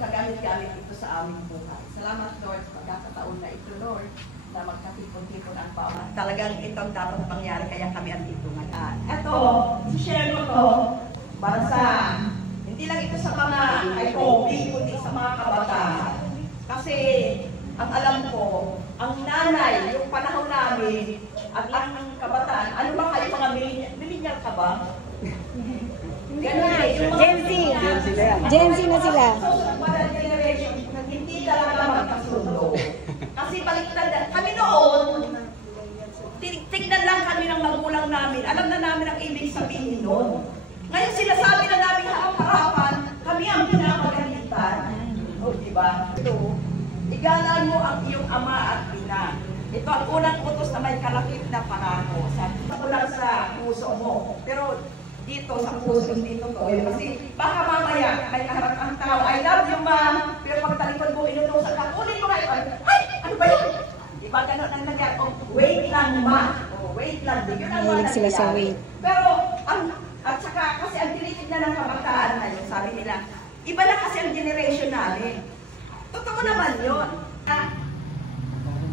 Magkagamit-gamit ito sa aming buhay. Salamat, Lord, sa pagkakataon na ito, Lord, na magkatipon-tipon ang pawa. Talagang itong dapat mangyari, kaya kami andito ngayon. Ito, share ko to, para sa, hindi lang ito sa mga IOP, kundi sa mga kabataan. Kasi, ang alam ko, ang nanay, yung panahon namin, at ang kabataan, ano ba kayo mga millennial ka ba? Gen Z. Gen Z na sila. Hindi talaga magkasundo. Kasi baliktad, kami noon, tignan lang kami ng magulang namin. Alam na namin ang ibig sabihin noon. Ngayon sinasabi na namin harap-harapan, kami ang pinapagalitan. O, diba? Ito, igalan mo ang iyong ama at ina. Ito ang unang utos na may kalakip na pangako. Mula sa puso mo. Pero, dito sa puso, dito to. Kasi baka mamaya may kaharap ang tao, I love you, ma. Pero pagtalikod mo, inutusan ka, kunin mo nga ito. Ay, ano ba yun? Diba gano'n ang nangyari? Oh, wait lang, ma. Oh, wait lang. Mahilig sila sa wait. Pero, at saka, kasi ang tinitignan ng kabataan na yun, sabi nila, iba na kasi ang generation namin. Totoo naman yun.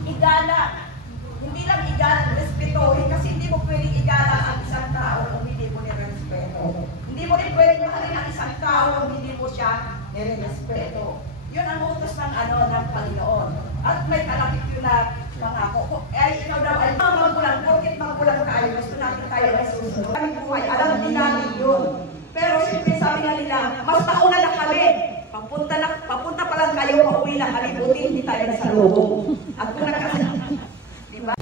Igala. Hindi lang igala, respetuhin. Kasi hindi mo pwedeng igala ang isang tao kung hindi mo nirespeto. Hindi mo rin pwedeng mahalin ang isang tao kung hindi mo siya nirespeto. Yun ang utos ng ng Panginoon. At may kalapit yun na pangako. Ay, ikaw daw ay magulang. Porkit magulang tayo, gusto natin tayo ay susunod. Kami buhay, alam din namin yun. Pero siyempre sabi nga nila, mas nauna na kami. Papunta pa lang kayo, pauwi na kami. Buti hindi tayo nasa loob. At kung nakasal, diba?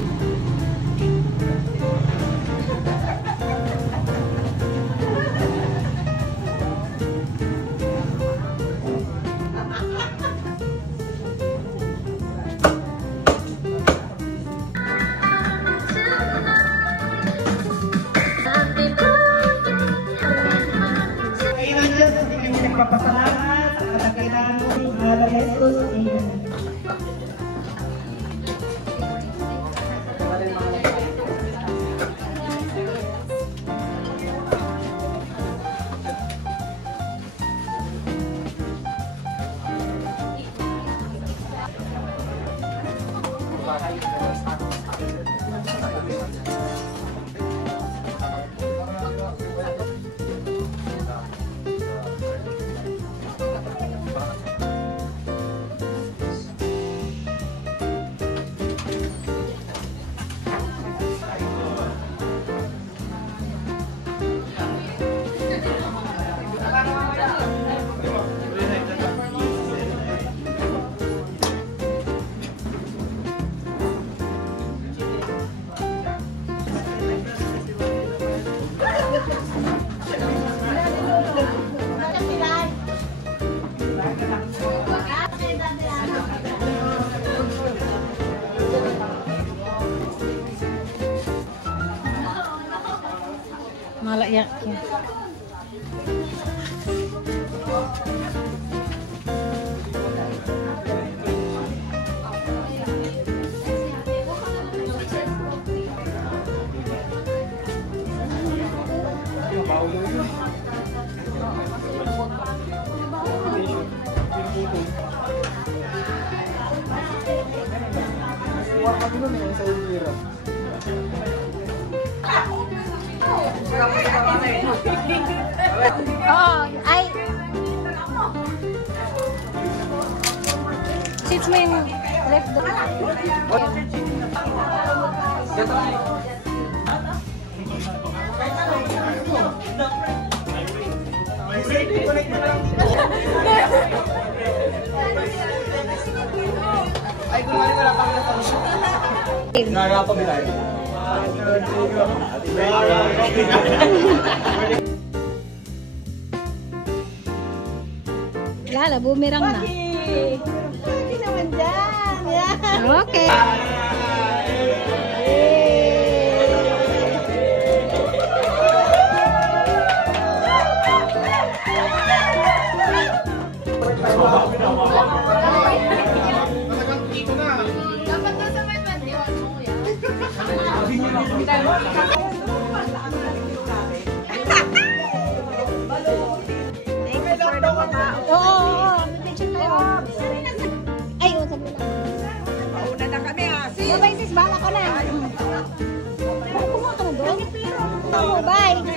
Papasalamat sa kadakilan mo ng Ala Jesus. Amen. yan. Oo, ay. Seats mo yung left doon. Ay, kunwari wala pang nasa. Nagpapabilay. Lala, boomerang na. Hindi naman dyan. Yan. Okay. Oo. Picture tayo. Ay, usap mo na. Mauna na kami ha. Bye, sis. Bahala ka na. Kumuha ka na doon. Oo, bye.